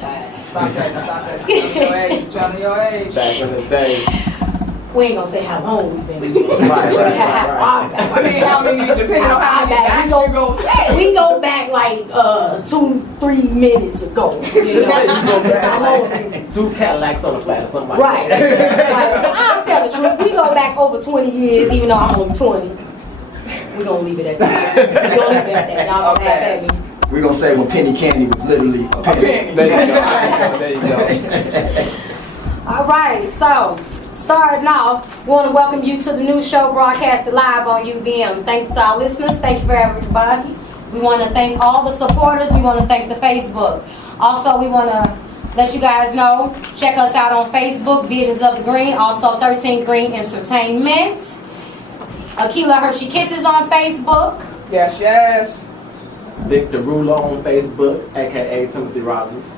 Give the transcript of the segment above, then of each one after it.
time. Stop that. Telling your age. Back in the day. We ain't gonna say how long we've been. Right. I mean, how many, depending on how many back, you gonna say. We go back like 2-3 minutes ago. I know. 2 Cadillacs on the flat or something like Right. that. I'll tell the truth. We go back over 20 years, even though I'm only 20. We're gonna leave it at that. We're gonna leave it at that. Y'all gonna laugh at me. We're gonna say when penny candy was literally a penny. There you go. All right, so starting off, we want to welcome you to the new show broadcasted live on UBM. Thank you to our listeners. Thank you for everybody. We want to thank all the supporters. We want to thank the Facebook. Also, we want to let you guys know, check us out on Facebook, Visions of the Green. Also, 13 Green Entertainment. Akila Hershey Kisses on Facebook. Yes. Victor Ruler on Facebook, aka Timothy Rodgers.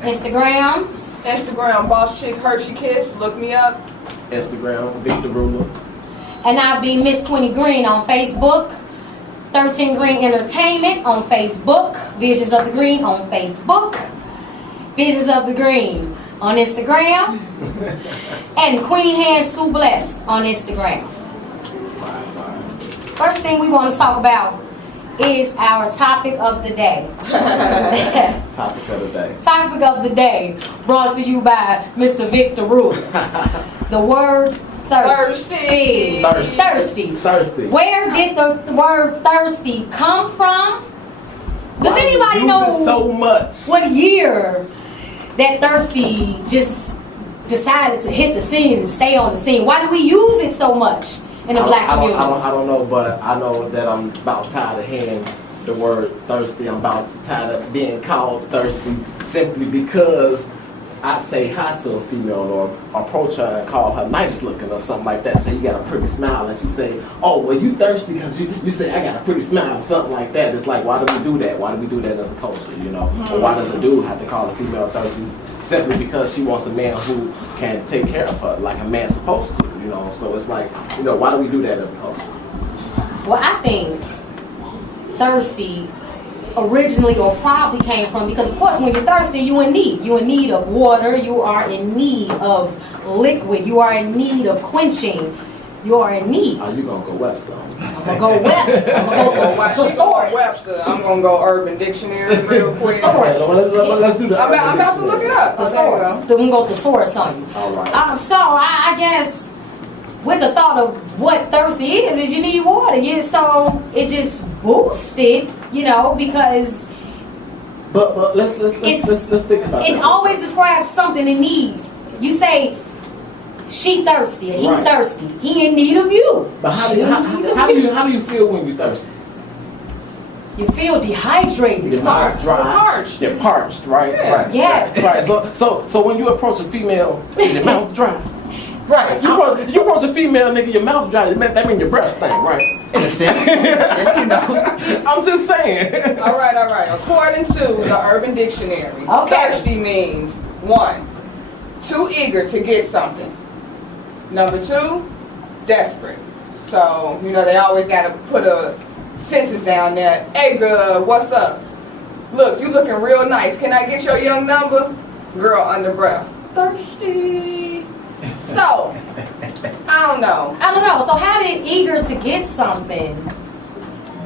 Instagrams. Instagram, Boss Chick Hershey Kiss. Look me up. Instagram, Victor Ruler. And I'll be Miss Quinny Green on Facebook. 13 Green Entertainment on Facebook. Visions of the Green on Facebook. Visions of the Green on Instagram. And Queenie Hands Too Blessed on Instagram. First thing we want to talk about is our topic of the day. Topic of the day. Topic of the day brought to you by Mr. Victor Ruler. The word thirsty. Thirsty. Where did the word thirsty come from? Does anybody know so much? What year that thirsty just decided to hit the scene and stay on the scene? Why do we use it so much in the black community? I don't know, but I know that I'm about tired of hearing the word thirsty. I'm about tired of being called thirsty simply because I say hi to a female or approach her and call her nice looking or something like that. Say you got a pretty smile, and she say, "Oh, well, you thirsty because you say I got a pretty smile," or something like that. It's like, why do we do that? Why do we do that as a culture? You know, or why does a dude have to call a female thirsty simply because she wants a man who can take care of her like a man's supposed to? You know, so it's like, you know, why do we do that as a culture? Well, I think thirsty originally or probably came from, because of course when you're thirsty, you're in need of water, you are in need of liquid, you are in need of quenching, you are in need. Are you gonna go Webster? I'm gonna go Webster. I'm gonna go thesaurus. Webster. I'm gonna go Urban Dictionary real quick. Let's do that. I'm about to look it up. Thesaurus. Then we're gonna go thesaurus on you. All right. So I guess with the thought of what thirsty is you need water. So it just boosts it, you know, because But let's think about it that. always describes something in need. You say she thirsty, he thirsty, he in need of you. But how do you feel when you're thirsty? You feel dehydrated. Your mouth dry. Parched. You're parched, right? Yeah. Right. Yes. Right. So when you approach a female, is your mouth dry? Right. You approach a female, nigga, your mouth dry. That means your breath stink, right? In a sense. You know. I'm just saying. All right. According to the Urban Dictionary, thirsty means 1, too eager to get something. Number 2, desperate. So, you know, they always got to put a sentence down there. Hey, girl, what's up? Look, you looking real nice. Can I get your young number? Girl, under breath. Thirsty. So, I don't know. So how did eager to get something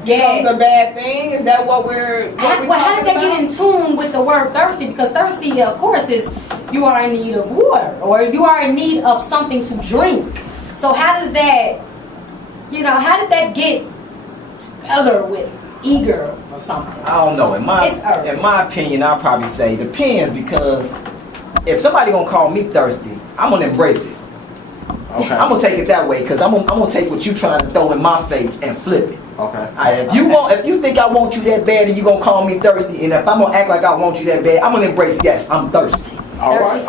Becomes a bad thing? Is that what we're how did they get in tune with the word thirsty? Because thirsty, of course, is you are in need of water or you are in need of something to drink. So how does that, how did that get together with eager or something? I don't know. In my opinion, I'll probably say depends, because if somebody gonna call me thirsty, I'm gonna embrace it. Okay. I'm gonna take it that way, because I'm gonna take what you trying to throw in my face and flip it. Okay. If you think I want you that bad and you gonna call me thirsty, and if I'm gonna act like I want you that bad, I'm gonna embrace it. Yes, I'm thirsty. All right.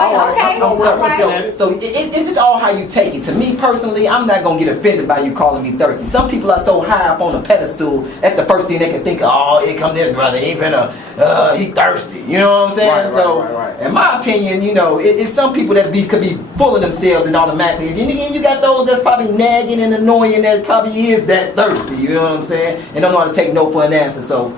Okay. So it's just all how you take it. To me personally, I'm not gonna get offended by you calling me thirsty. Some people are so high up on a pedestal, that's the first thing they can think of. Oh, here come this brother, he thirsty. You know what I'm saying? Right. In my opinion, it's some people that could be full of themselves and automatically. And then again, you got those that's probably nagging and annoying that probably is that thirsty. You know what I'm saying? And don't know how to take no for an answer. So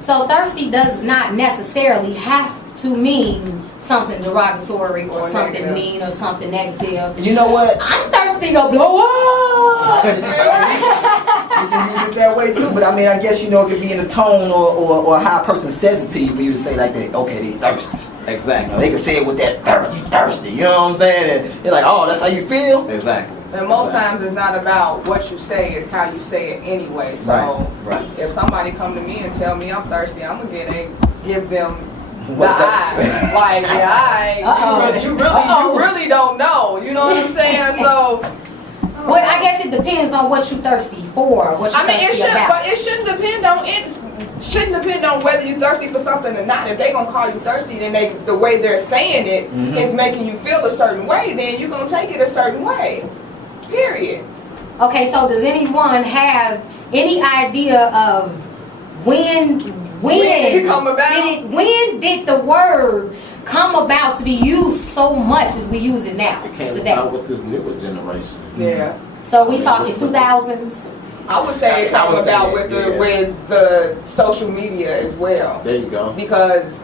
So thirsty does not necessarily have to mean something derogatory or something negative. mean or something negative. You know what? I'm thirsty to blow up. You can use it that way too, but I mean, I guess, you know, it could be in the tone or how a person says it to you for you to say like that, okay, they thirsty. Exactly. They can say it with that thirsty, you know what I'm saying? And you're like, oh, that's how you feel? Exactly. And most times it's not about what you say, it's how you say it anyway. So Right. if somebody come to me and tell me I'm thirsty, I'm gonna give them the What the- eye. Like, yeah, you really don't know. You know what I'm saying? So Well, I guess it depends on what you're thirsty for, what you're I mean, thirsty about. but it shouldn't depend on it. Shouldn't depend on whether you're thirsty for something or not. If they gonna call you thirsty, then the way they're saying it is making you feel a certain way. Then you're gonna take it a certain way. Period. Okay, so does anyone have any idea of when did it come about? when did the word come about to be used so much as we use it now It came today? about with this newer generation. Yeah. So we talking 2000s. I would say it I came would say about it, with the social media as well. There you go. Because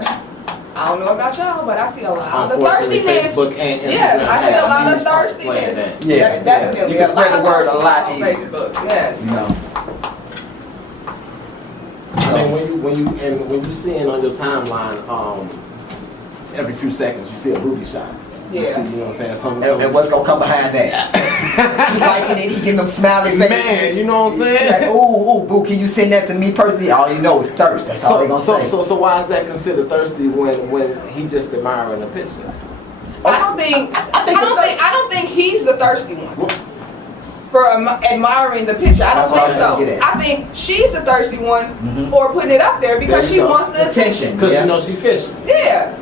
I don't know about y'all, but I see a lot of Unfortunately, thirstiness. Facebook and Instagram Yes, I see a have lot of huge part to play in thirstiness. that. Yeah, Definitely. you can spread the word a thirstiness lot on easier. Facebook. Yes. You know? I mean, when you seeing on your timeline, every few seconds you see a booty shot. You Yeah. see, you know what I'm saying? And what's gonna come behind that? He liking it, he getting them smiley faces. Man, you know what I'm saying? Like, ooh, boo, can you send that to me personally? All you know is thirst. That's all they gonna say. So why is that considered thirsty when he just admiring the picture? I don't think he's the thirsty one for admiring the picture. I don't That's what think I was gonna so. get at. I think she's the thirsty one for putting it up there because There she you go. wants the attention. Because Yeah. you know she fishing. Yeah,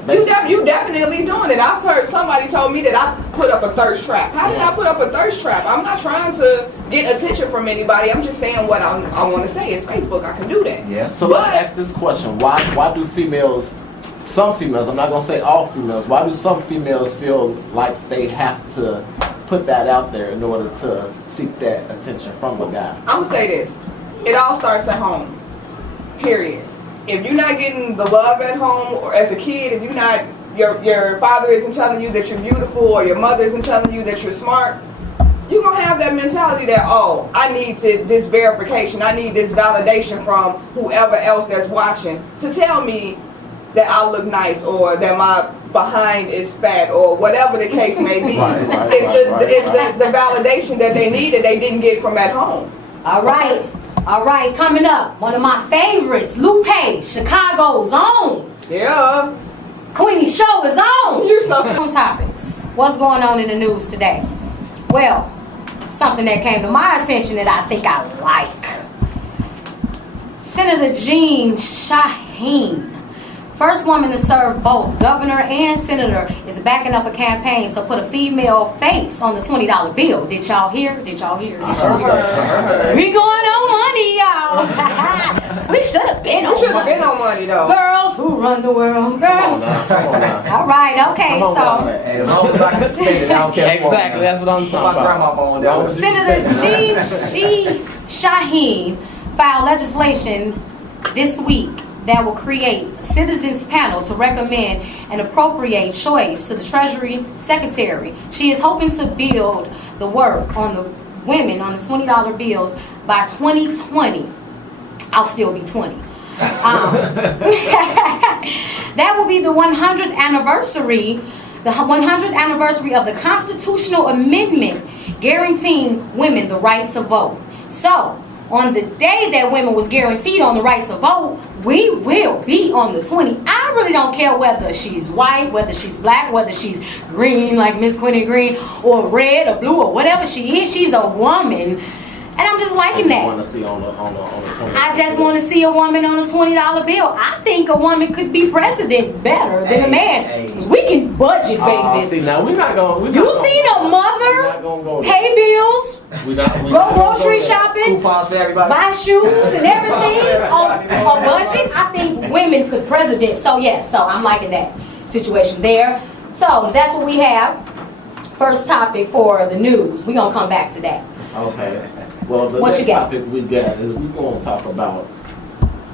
you definitely doing it. I've heard somebody told me that I put up a thirst trap. How did I put up a thirst trap? I'm not trying to get attention from anybody. I'm just saying what I want to say. It's Facebook. I can do that. Yeah. So let's ask this question: Why do females? Some females, I'm not gonna say all females. Why do some females feel like they have to put that out there in order to seek that attention from a guy? I'm gonna say this. It all starts at home. Period. If you're not getting the love at home or as a kid, if you're not, your father isn't telling you that you're beautiful or your mother isn't telling you that you're smart, you're gonna have that mentality that, oh, I need this verification, I need this validation from whoever else that's watching to tell me that I look nice or that my behind is fat or whatever the case may be. It's the validation that they need that they didn't get from at home. All right, coming up, one of my favorites, Lupe, Chicago's own. Yeah. Queenie Show is on. You so On topics. What's going on in the news today? Well, something that came to my attention that I think I like. Senator Jean Shaheen, first woman to serve both governor and senator, is backing up a campaign to put a female face on the $20 bill. Did y'all hear? heard. We going on money, y'all. We should have been on You should have money. been on money though. Girls who run the world. Girls. Come on now. All right, okay, Come on so now. Hey, as long as I can say it, I don't care. Exactly, that's what I'm My talking about. grandmama on that one. Senator Jean Shaheen filed legislation this week that will create a citizens panel to recommend and appropriate choice to the Treasury Secretary. She is hoping to build the work on the women on the $20 bills by 2020. I'll still be 20. That will be the 100th anniversary, of the constitutional amendment guaranteeing women the right to vote. So, on the day that women was guaranteed on the right to vote, we will be on the 20. I really don't care whether she's white, whether she's black, whether she's green like Miss Greene, or red or blue or whatever she is. She's a woman. And I'm just liking that. Want to see on the 20. I just want to see a woman on a $20 bill. I think a woman could be president better than a man. Because we can budget, baby. See, now we're not going. You seen a mother pay bills, go grocery shopping, Coupons for everybody. buy shoes and everything on a budget? I think women could president. So yes, so I'm liking that situation there. So that's what we have. First topic for the news. We're going to come back to that. Okay. Well, the What next you got? topic we got is we're going to talk about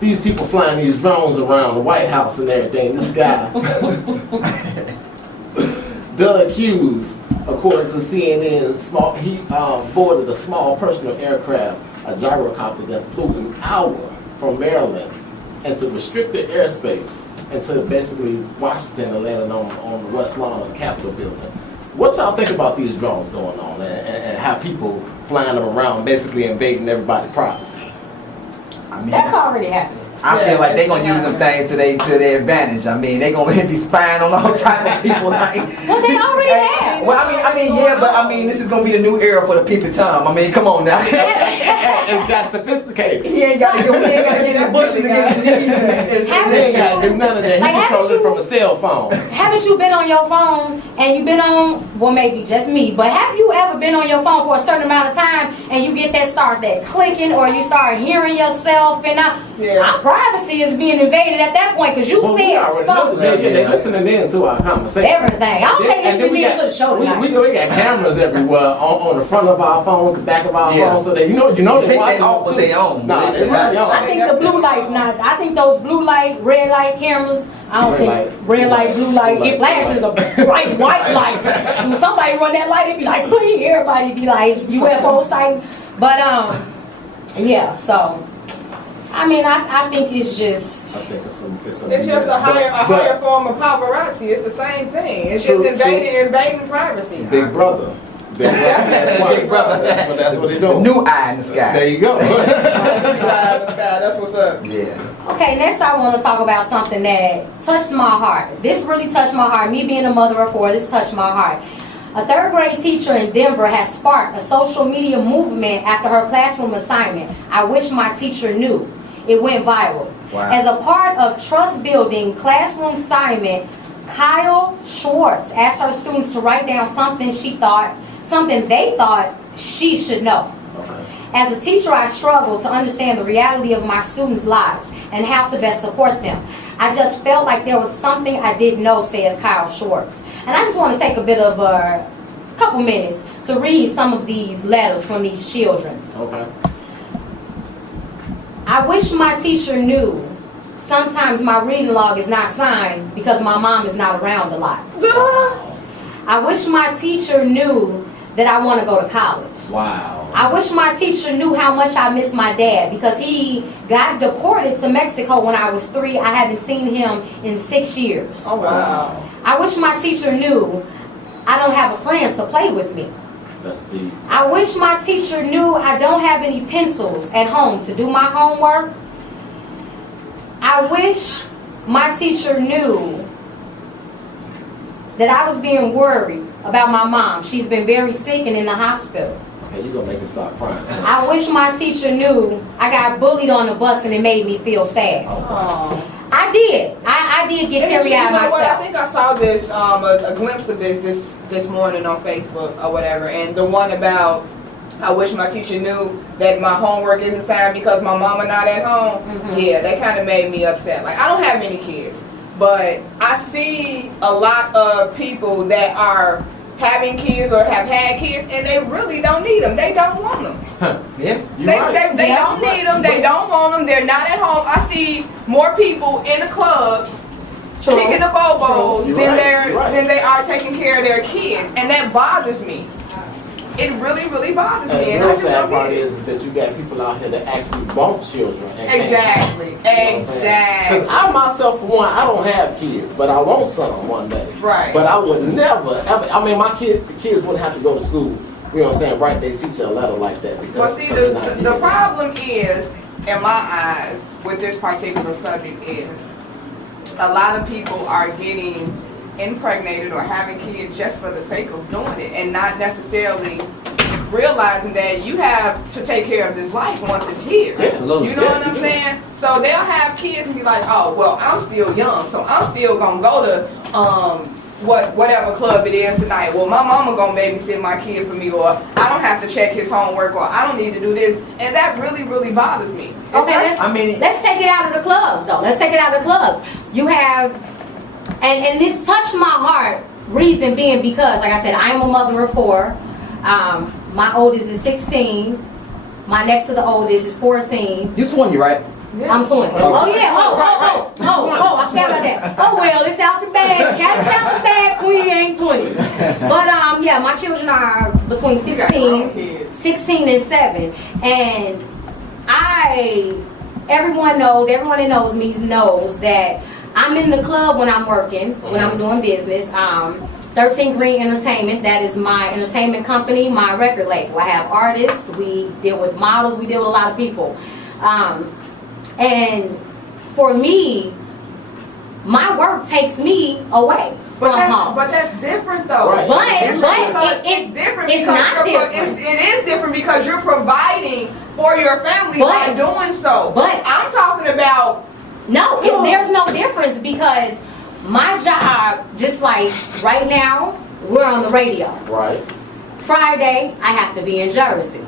these people flying these drones around the White House and everything. This guy, Doug Hughes, according to CNN, he boarded a small personal aircraft, a gyrocopter that flew an hour from Maryland into restricted airspace into basically Washington and landed on the west lawn of the Capitol building. What y'all think about these drones going on and how people flying them around basically invading everybody's privacy? I mean, That's already happening. I feel like they're gonna use them things to their advantage. I mean, they're gonna be spying on all type of people. Like, Well, they already have. well, I mean, yeah, but I mean, this is gonna be the new era for the people time. I mean, come on now. It's got sophisticated. He ain't gotta get in the bushes and get his knees and He ain't got to do none of that. Like, He controls haven't it from a cell phone. Haven't you been on your phone and you've been on, well, maybe just me, but have you ever been on your phone for a certain amount of time and you get that clicking or you start hearing yourself and our privacy is being invaded at that point because you said something. Yeah, they listening in to our conversation. Everything. I don't think listening in to the show tonight. We got cameras everywhere on the front of our phones, the back of our phones, so that you know they watch off with their own. Nah, they're not young. I think the blue light's not. I think those blue light, red light cameras. I don't think red light, blue light. It flashes a bright white light. When somebody run that light, it be like, bling. Everybody be like UFO sighting. But yeah. So I mean, I think it's just. I think it's just a higher form of paparazzi. It's the same thing. It's just invading privacy. Big brother. Big brother. That's what they do. New eye in the sky. There you go. That's what's up. Yeah. Okay, next I want to talk about something that touched my heart. This really touched my heart. Me being a mother of four, this touched my heart. A third grade teacher in Denver has sparked a social media movement after her classroom assignment. I wish my teacher knew. It went viral. Wow. As a part of trust building classroom assignment, Kyle Schwartz asked her students to write down something they thought she should know. Okay. As a teacher, I struggle to understand the reality of my students' lives and how to best support them. I just felt like there was something I didn't know, says Kyle Schwartz. And I just want to take a couple minutes to read some of these letters from these children. Okay. I wish my teacher knew. Sometimes my reading log is not signed because my mom is not around a lot. I wish my teacher knew that I want to go to college. Wow. I wish my teacher knew how much I miss my dad because he got deported to Mexico when I was 3. I haven't seen him in 6 years. Oh, wow. I wish my teacher knew I don't have a friend to play with me. That's deep. I wish my teacher knew I don't have any pencils at home to do my homework. I wish my teacher knew that I was being worried about my mom. She's been very sick and in the hospital. Okay, you're going to make me start crying. I wish my teacher knew I got bullied on the bus and it made me feel sad. Oh. I did. I did get teary-eyed myself. What? I think I saw this, a glimpse of this morning on Facebook or whatever, and the one about I wish my teacher knew that my homework isn't signed because my mama not at home. Mm-hmm. Yeah, that kind of made me upset. Like, I don't have any kids, but I see a lot of people that are having kids or have had kids and they really don't need them. They don't want them. Yeah, they don't need them. They don't want them. They're not at home. I see more people in the clubs kicking the bobos than they are taking care of their kids, and that bothers me. It really, really bothers me. And the real sad part is that you got people out here that actually want children. Exactly. Because I myself, for one, I don't have kids, but I want some one day. Right. But I would never, ever, I mean, the kids wouldn't have to go to school. You know what I'm saying? Write their teacher a letter like that. Well, see, the problem is, in my eyes, with this particular subject is, a lot of people are getting impregnated or having kids just for the sake of doing it and not necessarily realizing that you have to take care of this life once it's here. Absolutely. You know what I'm saying? So they'll have kids and be like, oh, well, I'm still young, so I'm still going to go to whatever club it is tonight. Well, my mama going to babysit my kid for me, or I don't have to check his homework, or I don't need to do this. And that really, really bothers me. Okay, let's take it out of the clubs, though. Let's take it out of the clubs. You have, and this touched my heart, reason being because, like I said, I am a mother of 4. My oldest is 16. My next to the oldest is 14. You 20, right? Yeah. I'm 20. Oh yeah. Oh, I forgot about that. Oh well, it's out the bag. Cat's out the bag. Queen ain't 20. But yeah, my children are between 16 and 7, and everyone that knows me knows that I'm in the club when I'm working, when I'm doing business. 13 Greene Entertainment, that is my entertainment company, my record label. I have artists, we deal with models, we deal with a lot of people. And for me, my work takes me away from home. But that's different though. Right. It's different. It's not different. It is different because you're providing for your family by doing so. But I'm talking about there's no difference because my job, just like right now, we're on the radio. Right. Friday, I have to be in Jersey.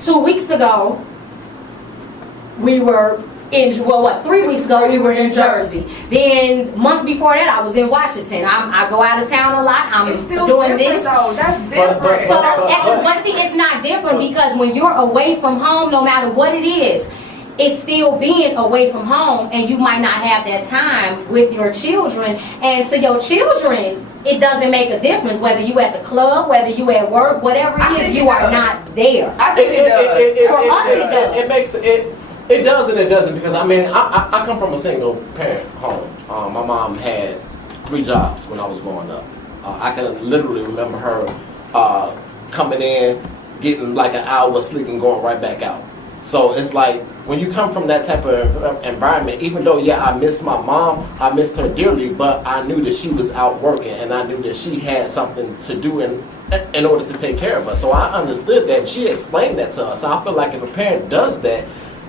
2 weeks ago, we were in, 3 weeks ago, we were in Jersey. Then, month before that, I was in Washington. I go out of town a lot. I'm doing this. Though. That's different. But see, it's not different because when you're away from home, no matter what it is, it's still being away from home, and you might not have that time with your children. And to your children, it doesn't make a difference whether you at the club, whether you at work, whatever it is, you are not there. I think it does. For us, it does. It makes it does and it doesn't because I come from a single parent home. My mom had 3 jobs when I was growing up. I can literally remember her coming in, getting like an hour of sleep and going right back out. So it's like when you come from that type of environment, even though I miss my mom, I missed her dearly, but I knew that she was out working and I knew that she had something to do in order to take care of us. So I understood that. She explained that to us. So I feel like if a parent does that,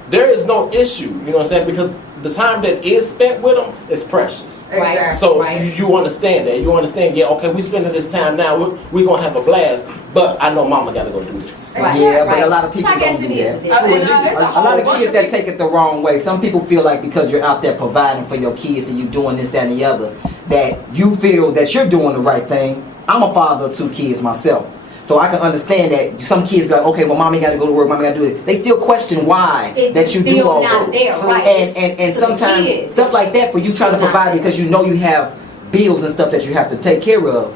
there is no issue, you know what I'm saying? Because the time that is spent with them is precious. Exactly. So you understand that. You understand, okay, we spending this time now, we're going to have a blast, but I know mama got to go do this. Right. Yeah, but a lot of people So I guess don't do it is that. A lot of kids that take it the wrong way. Some people feel like because you're out there providing for your kids and you're doing this, that, and the other, that you feel that you're doing the right thing. I'm a father of 2 kids myself. So I can understand that some kids be like, okay, well, mommy got to go to work, mommy got to do it. They still question why that you do all that. There, right. And sometimes stuff like that for you trying to provide because you know you have bills and stuff that you have to take care of.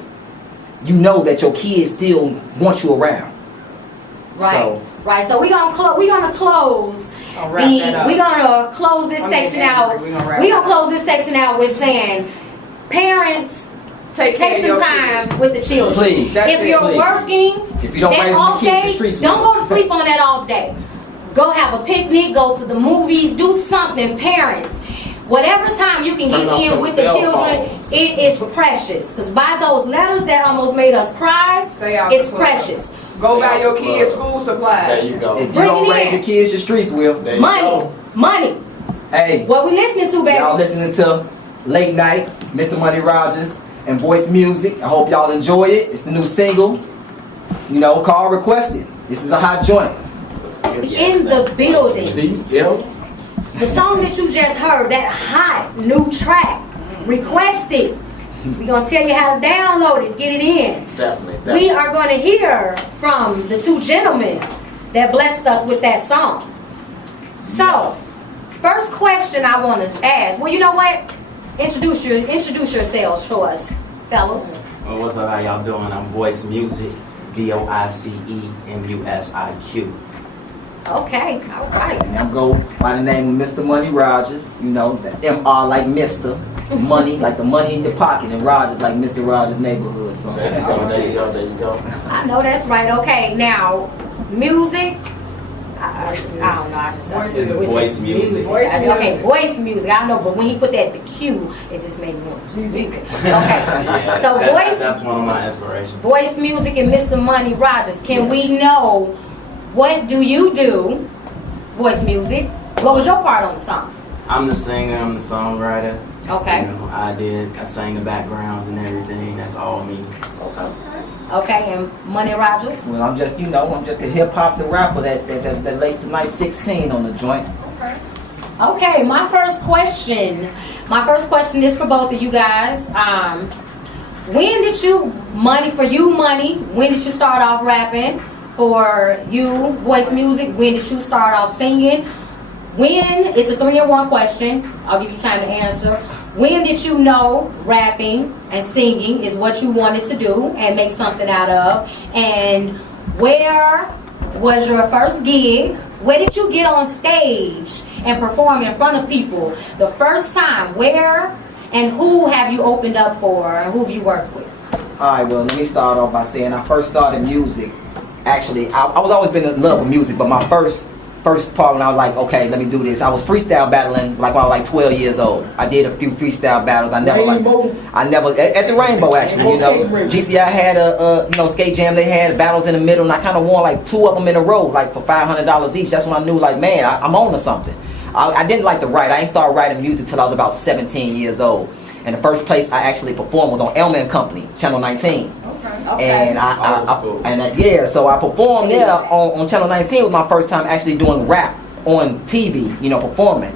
You know that your kids still want you around. Right. So we're gonna close. We're gonna close this section out. We're gonna close this section out with saying, parents, take some time with the children. Please. If you're working, if you don't that off day, don't go to sleep on that off day. Go have a picnic, go to the movies, do something, parents. Whatever time you can get in with the children, it is precious. Because by those letters that almost made us cry, it's precious. Go buy your kids school supplies. There you go. If you don't raise your kids, your streets will. Money. Hey. What we listening to, baby? Y'all listening to Late Night, Mr.Money Rodgers, and Voice Music. I hope y'all enjoy it. It's the new single. Call requested. This is a hot joint. In the building. The song that you just heard, that hot new track, requested. We're going to tell you how to download it, get it in. Definitely. We are going to hear from the 2 gentlemen that blessed us with that song. So, first question I want to ask. Well, you know what? Introduce yourselves for us, fellas. Well, what's up? How y'all doing? I'm Voice Music, VoiceMusic. Okay, all right. And I'm go by the name of Mr.Money Rodgers. The M.R. like Mr. Money, like the money in your pocket, and Rodgers like Mr. Rogers' neighborhood. So there you go. I know that's right. Okay, now, music. I don't know. I just Voice Music. Okay, Voice Music. I know, but when he put that the Q, it just made me want to music. Okay, Yeah, so that's one of my inspirations. Voice Music and Mr.Money Rodgers. Can we know what do you do? Voice Music. What was your part on the song? I'm the singer. I'm the songwriter. Okay. I sang the backgrounds and everything. That's all me. Okay, and Money Rodgers? Well, I'm just a hip hop, the rapper that laced the nice 16 on the joint. Okay, my first question is for both of you guys. When did you, Money, when did you start off rapping? For you, Voice Music, when did you start off singing? When, it's a 3-in-1 question, I'll give you time to answer. When did you know rapping and singing is what you wanted to do and make something out of? And where was your first gig? Where did you get on stage and perform in front of people the first time? Where and who have you opened up for and who have you worked with? Alright, well, let me start off by saying I first started music. Actually, I was always been in love with music, but my first part when I was like, okay, let me do this. I was freestyle battling like when I was like 12 years old. I did a few freestyle battles. I never at the Rainbow actually, you know. GCI had a skate jam. They had battles in the middle, and I kind of won like 2 of them in a row, like for $500 each. That's when I knew, like, man, I'm on to something. I didn't like to write. I ain't started writing music till I was about 17 years old. And the first place I actually performed was on Elman Company, Channel 19. Okay. And so I performed there on Channel 19 was my first time actually doing rap on TV, performing.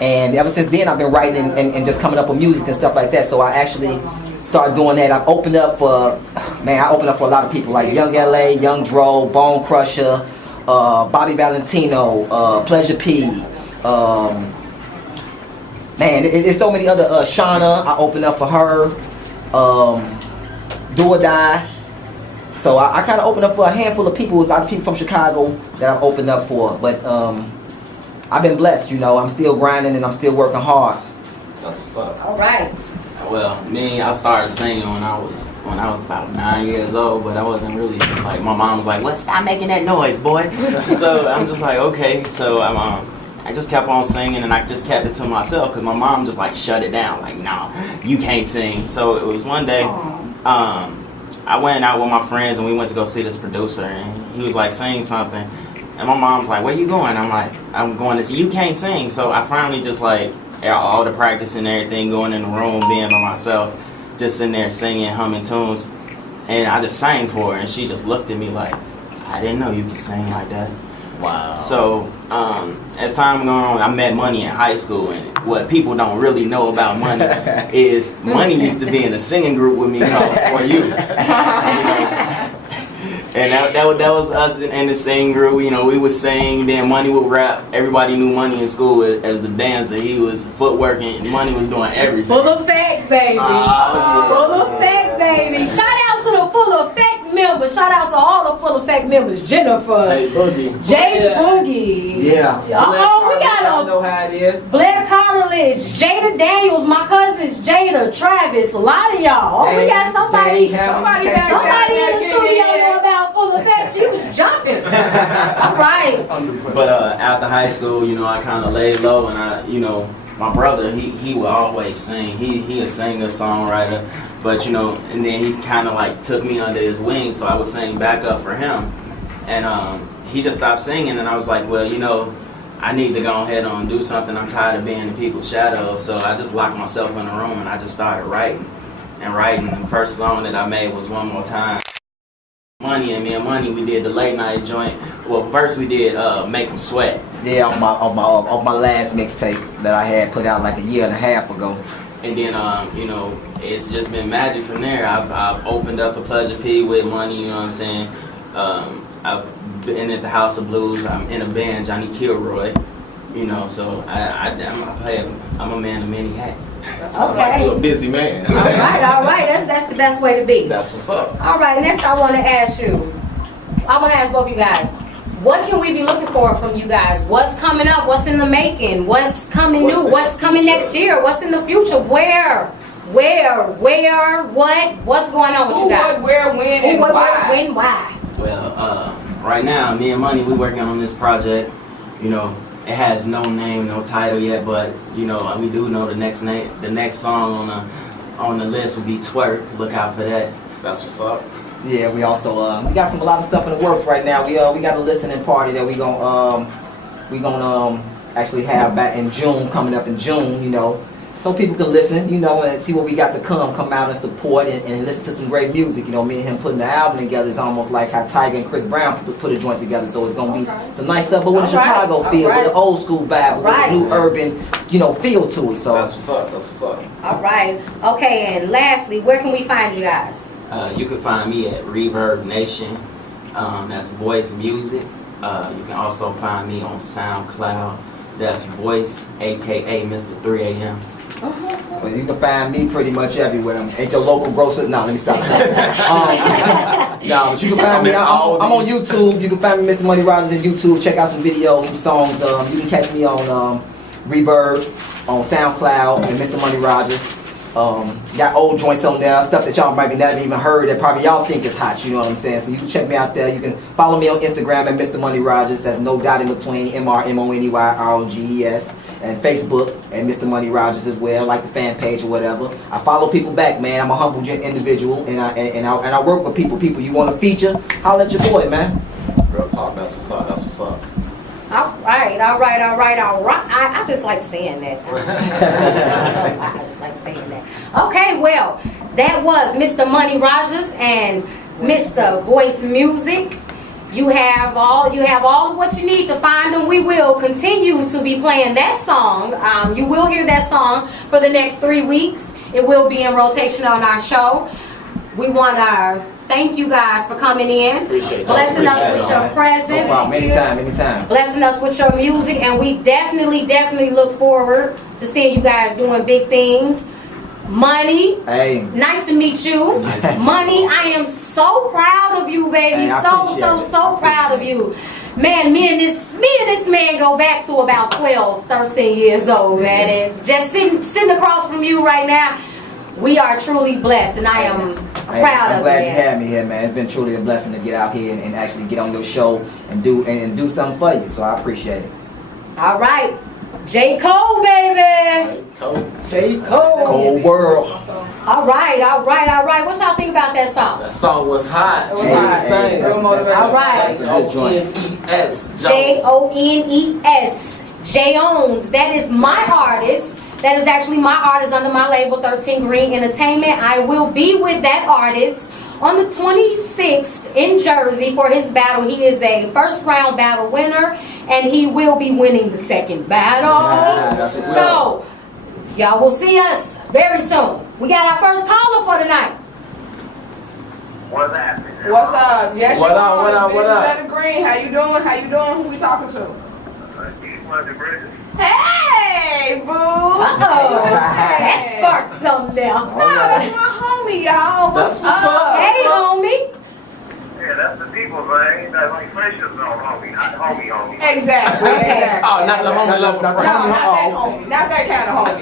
And ever since then I've been writing and just coming up with music and stuff like that. So I actually started doing that. I've opened up for, I opened up for a lot of people like Young LA, Young Dro, Bone Crusher, Bobby Valentino, Pleasure P, it's so many other, Shauna, I opened up for her, Do or Die. So I kind of opened up for a handful of people, a lot of people from Chicago that I've opened up for. But I've been blessed, I'm still grinding and I'm still working hard. That's what's up. All right. Well, I started singing when I was about 9 years old, but I wasn't really like, my mom was like, "Well, stop making that noise, boy." So I'm just like, okay. So I just kept on singing, and I just kept it to myself because my mom just like shut it down, like, "No, you can't sing." So it was one day, I went out with my friends and we went to go see this producer, and he was like, "Sing something," and my mom's like, "Where you going?" I'm like, "I'm going to see." "You can't sing." So I finally just like, all the practice and everything, going in the room, being by myself, just sitting there singing, humming tunes, and I just sang for her, and she just looked at me like, "I didn't know you could sing like that." Wow. So as time went on, I met Money in high school, and what people don't really know about Money is Money used to be in a singing group with me called For You. And that was us in the singing group. We would sing, then Money would rap. Everybody knew Money in school as the dancer. He was footworking, Money was doing everything. Full Effect, baby. Full Effect, baby. Shout out to the Full Effect members. Shout out to all the Full Effect members. Jennifer. Jay Boogie. Yeah. We got know how it is. Blair Cartilage, Jada Daniels, my cousins Jada, Travis, a lot of y'all. We got somebody in the studio know about Full Effect. She was jumping. All right. But after high school, I kind of laid low, and my brother, he would always sing. He a singer, songwriter, but and then he's kind of like took me under his wing, so I would sing backup for him, and he just stopped singing, and I was like, well, I need to go ahead and do something. I'm tired of being in people's shadows, so I just locked myself in a room and I just started writing. The first song that I made was One More Time. Money and me and Money, we did the late night joint. Well, first we did Make 'Em Sweat. Yeah, off my last mixtape that I had put out like a year and a half ago. And then it's just been magic from there. I've opened up for Pleasure P with Money. You know what I'm saying? I've been at the House of Blues. I'm in a band, Johnny Kilroy. So I'm a man of many hats. Okay. You're a busy man. All right. That's the best way to be. That's what's up. All right. Next, I want to ask both of you guys, what can we be looking for from you guys? What's coming up? What's in the making? What's coming new? What's coming next year? What's in the future? Where? What? What's going on with you guys? What, where, when, and why? When, why? Well, right now, me and Money, we're working on this project. It has no name, no title yet, but we do know the next song on the list will be Twerk. Look out for that. That's what's up. Yeah, we also we got a lot of stuff in the works right now. We got a listening party that we gonna actually have back in June, coming up in June. So people can listen, and see what we got to come out and support and listen to some great music. Me and him putting the album together is almost like how Tiger and Chris Brown put a joint together. So it's gonna be some nice stuff, but with a Chicago feel, with an old school vibe, with a new urban, feel to it. So that's what's up. All right. Okay. And lastly, where can we find you guys? You can find me at Reverb Nation. That's voice music. You can also find me on SoundCloud. That's Voice, aka Mr. 3 a.m. Well, you can find me pretty much everywhere. I'm at your local grocery. No, let me stop. No, but you can find me. I'm on YouTube. You can find me, Mr. Money Rodgers, on YouTube. Check out some videos, some songs. You can catch me on Reverb, on SoundCloud, and Mr. Money Rodgers. Got old joints on there, stuff that y'all might be never even heard that probably y'all think is hot. You know what I'm saying? So you can check me out there. You can follow me on Instagram at Mr. Money Rodgers. That's no dot in between. MrMoneyRoggers. And Facebook and Mr. Money Rodgers as well, like the fan page or whatever. I follow people back, man. I'm a humble individual, and I work with people. You want to feature? Holla at your boy, man. Real talk. That's what's up. That's what's up. All right. I just like saying that. I just like saying that. Okay, well, that was Mr. Money Rodgers and Mr. Voice Music. You have all of what you need to find them. We will continue to be playing that song. You will hear that song for the next 3 weeks. It will be in rotation on our show. We want to thank you guys for coming in, blessing us with your presence. No problem. Anytime. Blessing us with your music, and we definitely look forward to seeing you guys doing big things. Money, hey, nice to meet you. Money, I am so proud of you, baby. Hey, so proud of you. Man, me and this man go back to about 12, 13 years old, man. And just sitting across from you right now, we are truly blessed, and I am proud of you. I'm glad you had me here, man. It's been truly a blessing to get out here and actually get on your show and do something for you. So I appreciate it. All right. J. Cole, baby. J. Cole. Cold world. All right. What y'all think about that song? That song was hot. It was hot. All right. Jones. Jones. Jones. That is my artist. That is actually my artist under my label, 13 Greene Entertainment. I will be with that artist on the 26th in Jersey for his battle. He is a first round battle winner, and he will be winning the second battle. So, y'all will see us very soon. We got our first caller for tonight. What's up? Yes, What up? Greene. How you doing? Who we talking to? Hey, boo. That sparked something there. No, that's my homie, y'all. What's up? Hey, homie. Yeah, that's the people, man. That's like friendships on homie, not homie. Exactly. Oh, not the homie level. No, not that homie. Not that kind of homie.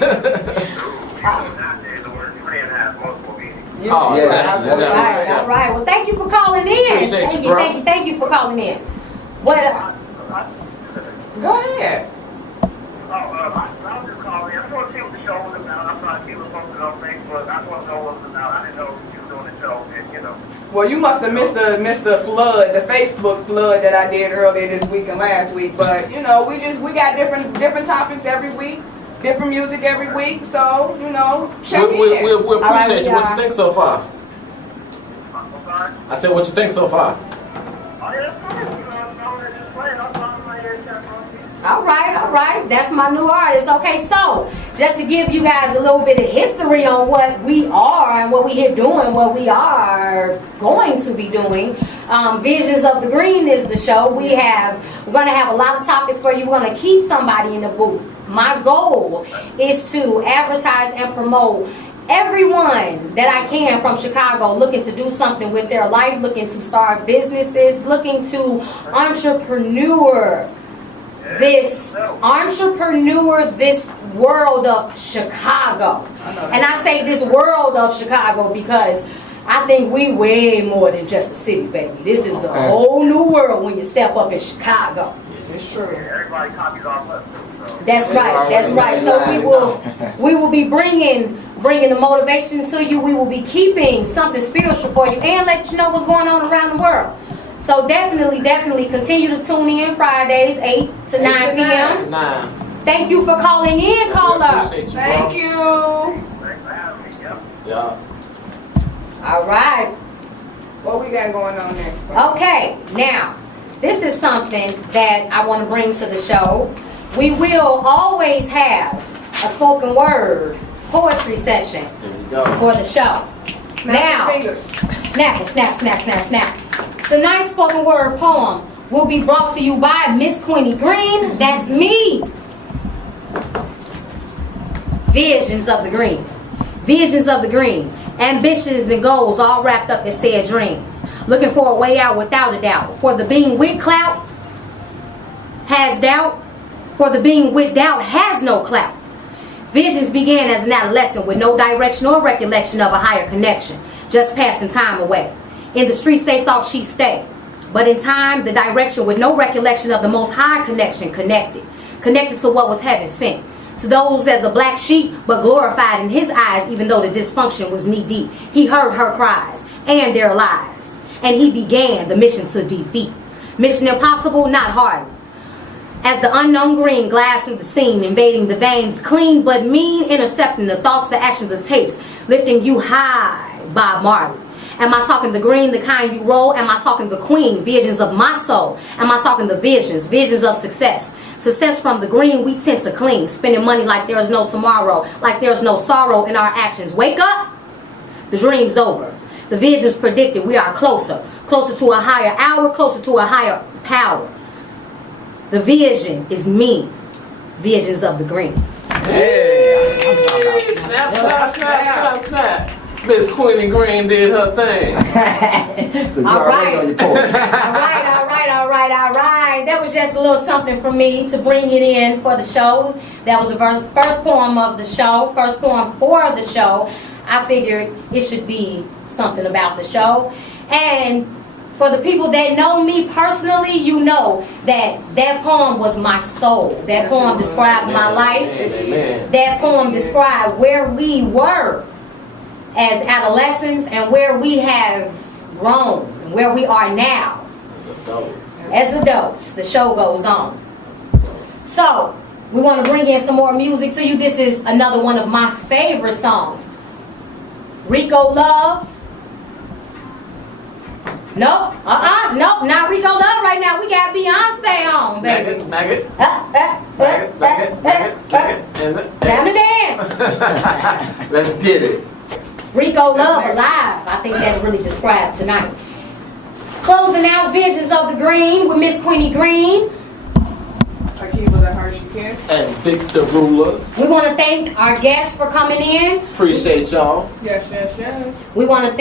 The word friend has multiple meanings. Oh, Yeah. All right. Well, thank you for calling in. Appreciate you, bro. Thank you for calling in. What? Go ahead. I was just calling. I just want to see what the show was about. I thought you were posted on Facebook. I just want to know what it was about. I didn't know you were doing the show, and Well, you must have missed the flood, the Facebook flood that I did earlier this week and last week. But we got different topics every week, different music every week. So check in. We appreciate you. What you are. think so far? I'm sorry. I said, what you think so far? Oh, yeah, that's fine. Just playing. I'm sorry. All right. That's my new artist. Okay, so just to give you guys a little bit of history on what we are and what we here doing, what we are going to be doing. Visions of the Greene is the show. We're going to have a lot of topics for you. We're going to keep somebody in the booth. My goal is to advertise and promote everyone that I can from Chicago looking to do something with their life, looking to start businesses, looking to entrepreneur this world of Chicago. And I say this world of Chicago because I think we way more than just a city, baby. This is a whole new world when you step up in Chicago. It's true. Everybody copies off us. That's right. So we will be bringing the motivation to you. We will be keeping something spiritual for you and let you know what's going on around the world. So definitely continue to tune in Fridays, 8 to 9 p.m. Thank you for calling in, caller. Appreciate you, bro. Thank you. Thanks for having me. Yep. Yeah. All right. What we got going on next? Okay, now, this is something that I want to bring to the show. We will always have a spoken word poetry session There we go. for the show. Now, snap. Tonight's spoken word poem will be brought to you by Miss Queenie Greene. That's me. Visions of the Greene. Visions of the Greene. Ambitions and goals all wrapped up in said dreams. Looking for a way out without a doubt. For the being with clout has doubt. For the being with doubt has no clout. Visions began as an adolescent with no direction or recollection of a higher connection, just passing time away. In the streets they thought she'd stay, but in time the direction with no recollection of the most high connection connected to what was heaven sent. To those as a black sheep, but glorified in his eyes even though the dysfunction was knee deep. He heard her cries and their lies, and he began the mission to defeat. Mission impossible, not hardly. As the unknown Greene glassed through the scene, invading the veins, clean but mean, intercepting the thoughts, the actions, the tapes, lifting you high, Bob Marley. Am I talking the Greene, the kind you roll? Am I talking the queen, visions of my soul? Am I talking the visions of success? Success from the Greene we tend to cling, spending money like there's no tomorrow, like there's no sorrow in our actions. Wake up, the dream's over. The visions predicted we are closer to a higher hour, closer to a higher power. The vision is me. Visions of the Greene. Hey! Snap. Miss Queenie Greene did her thing. So All right. on your porch. All right. That was just a little something for me to bring it in for the show. That was the first poem of the show, first poem for the show. I figured it should be something about the show. And for the people that know me personally, you know that poem was my soul. That poem described my life. That poem described where we were as adolescents and where we have grown, where we are now as adults. The show goes on. So we want to bring in some more music to you. This is another one of my favorite songs. Rico Love. Nope, nope, not Rico Love right now. We got Beyonce on, baby. Smack it. Time to dance. Let's get it. Rico Love Alive. I think that really described tonight. Closing out Visions of the Greene with Miss Queenie Greene. Akiva the Hershey And Victor Ruler. We want to thank our guests for coming in. Appreciate y'all. Yes. We want to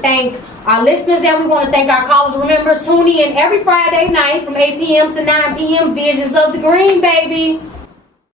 thank our listeners, and we want to thank our callers. Remember, tune in every Friday night from 8 p.m. to 9 p.m. Visions of the Greene, baby.